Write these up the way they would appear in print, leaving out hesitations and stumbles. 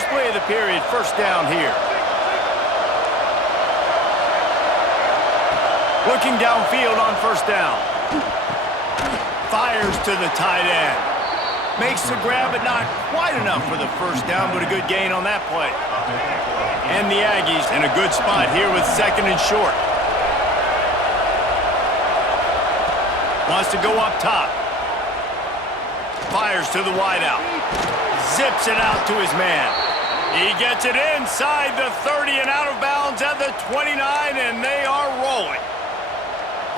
First play of the period, first down here. Looking downfield on first down. Fires to the tight end. Makes the grab, but not quite enough for the first down, but a good gain on that play. And the Aggies in a good spot here with second and short. Wants to go up top. Fires to the wideout. Zips it out to his man. He gets it inside the 30 and out of bounds at the 29, and they are rolling.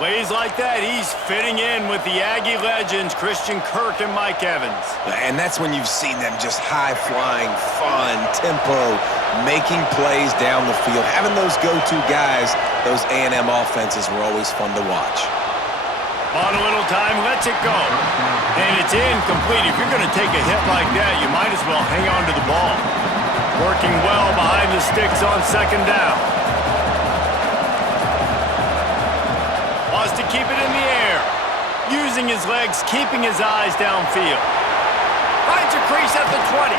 Plays like that, he's fitting in with the Aggie legends, Christian Kirk and Mike Evans. And that's when you've seen them just high-flying, fun, tempo, making plays down the field. Having those go-to guys, those A&M offenses were always fun to watch. On a little time, lets it go. And it's incomplete. If you're going to take a hit like that, you might as well hang on to the ball. Working well behind the sticks on second down. Wants to keep it in the air. Using his legs, keeping his eyes downfield. Finds a crease at the 20.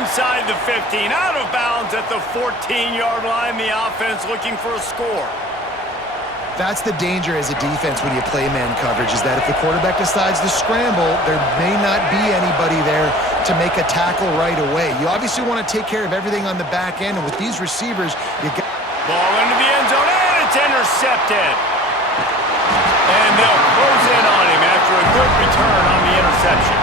Inside the 15, out of bounds at the 14-yard line. The offense looking for a score. That's the danger as a defense when you play man coverage, is that if the quarterback decides to scramble, there may not be anybody there to make a tackle right away. You obviously want to take care of everything on the back end, and with these receivers, you got... Ball into the end zone, and it's intercepted. And they'll close in on him after a good return on the interception.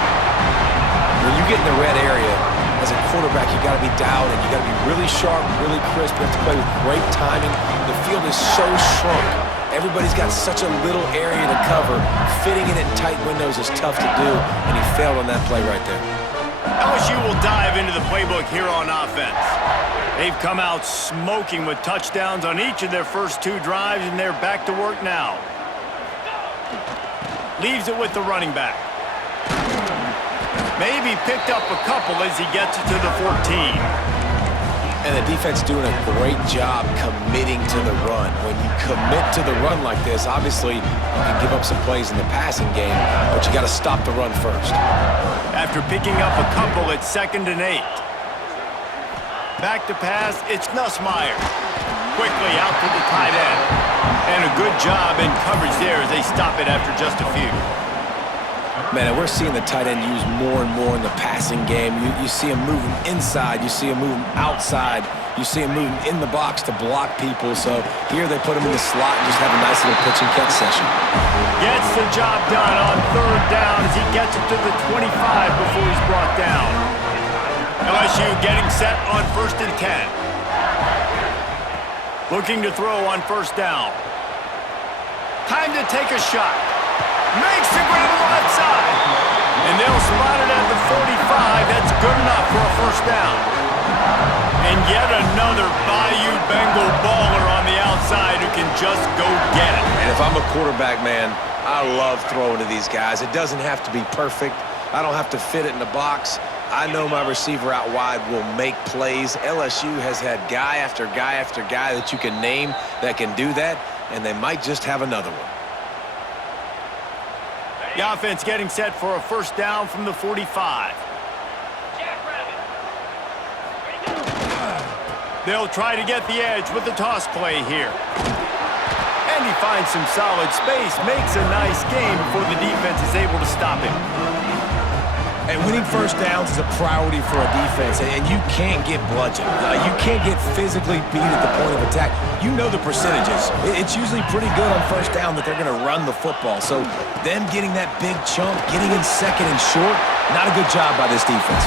When you get in the red area, as a quarterback, you got to be dialed in. You got to be really sharp, really crisp. You have to play with great timing. The field is so shrunk. Everybody's got such a little area to cover. Fitting it in tight windows is tough to do, and he failed on that play right there. LSU will dive into the playbook here on offense. They've come out smoking with touchdowns on each of their first two drives, and they're back to work now. Leaves it with the running back. Maybe picked up a couple as he gets it to the 14. And the defense doing a great job committing to the run. When you commit to the run like this, obviously you can give up some plays in the passing game, but you got to stop the run first. After picking up a couple, it's 2nd and 8. Back to pass, it's Nussmeier. Quickly out to the tight end. And a good job in coverage there as they stop it after just a few. Man, and we're seeing the tight end used more and more in the passing game. You see him moving inside. You see him moving outside. You see him moving in the box to block people. So here they put him in the slot and just have a nice little pitch and catch session. Gets the job done on 3rd down as he gets it to the 25 before he's brought down. LSU getting set on 1st and 10. Looking to throw on 1st down. Time to take a shot. Makes the grab on the left side. And they'll spot it at the 45. That's good enough for a 1st down. And yet another Bayou Bengal baller on the outside who can just go get it. And if I'm a quarterback, man, I love throwing to these guys. It doesn't have to be perfect. I don't have to fit it in the box. I know my receiver out wide will make plays. LSU has had guy after guy after guy that you can name that can do that, and they might just have another one. The offense getting set for a 1st down from the 45. They'll try to get the edge with the toss play here. And he finds some solid space, makes a nice gain before the defense is able to stop him. And winning 1st downs is a priority for a defense, and you can't get bludgeoned. You can't get physically beat at the point of attack. You know the percentages. It's usually pretty good on 1st down that they're going to run the football. So them getting that big chunk, getting in 2nd and short, not a good job by this defense.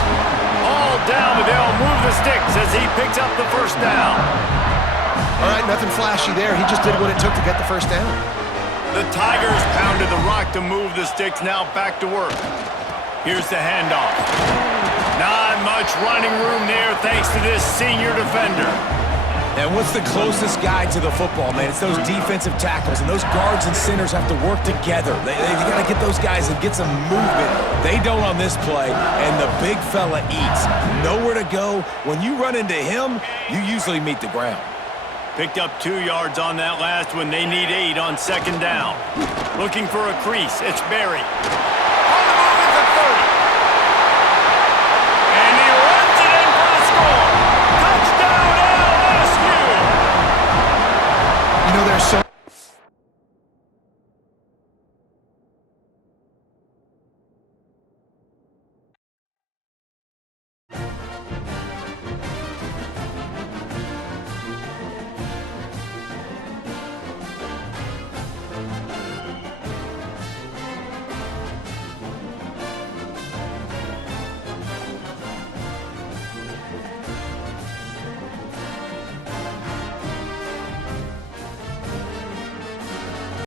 All down, but they'll move the sticks as he picks up the 1st down. All right, nothing flashy there. He just did what it took to get the 1st down. The Tigers pounded the rock to move the sticks, now back to work. Here's the handoff. Not much running room there thanks to this senior defender. And what's the closest guy to the football, man? It's those defensive tackles, and those guards and centers have to work together. They got to get those guys and get some movement. They don't on this play, and the big fella eats. Nowhere to go. When you run into him, you usually meet the ground. Picked up 2 yards on that last one. They need 8 on 2nd down. Looking for a crease. It's Berry.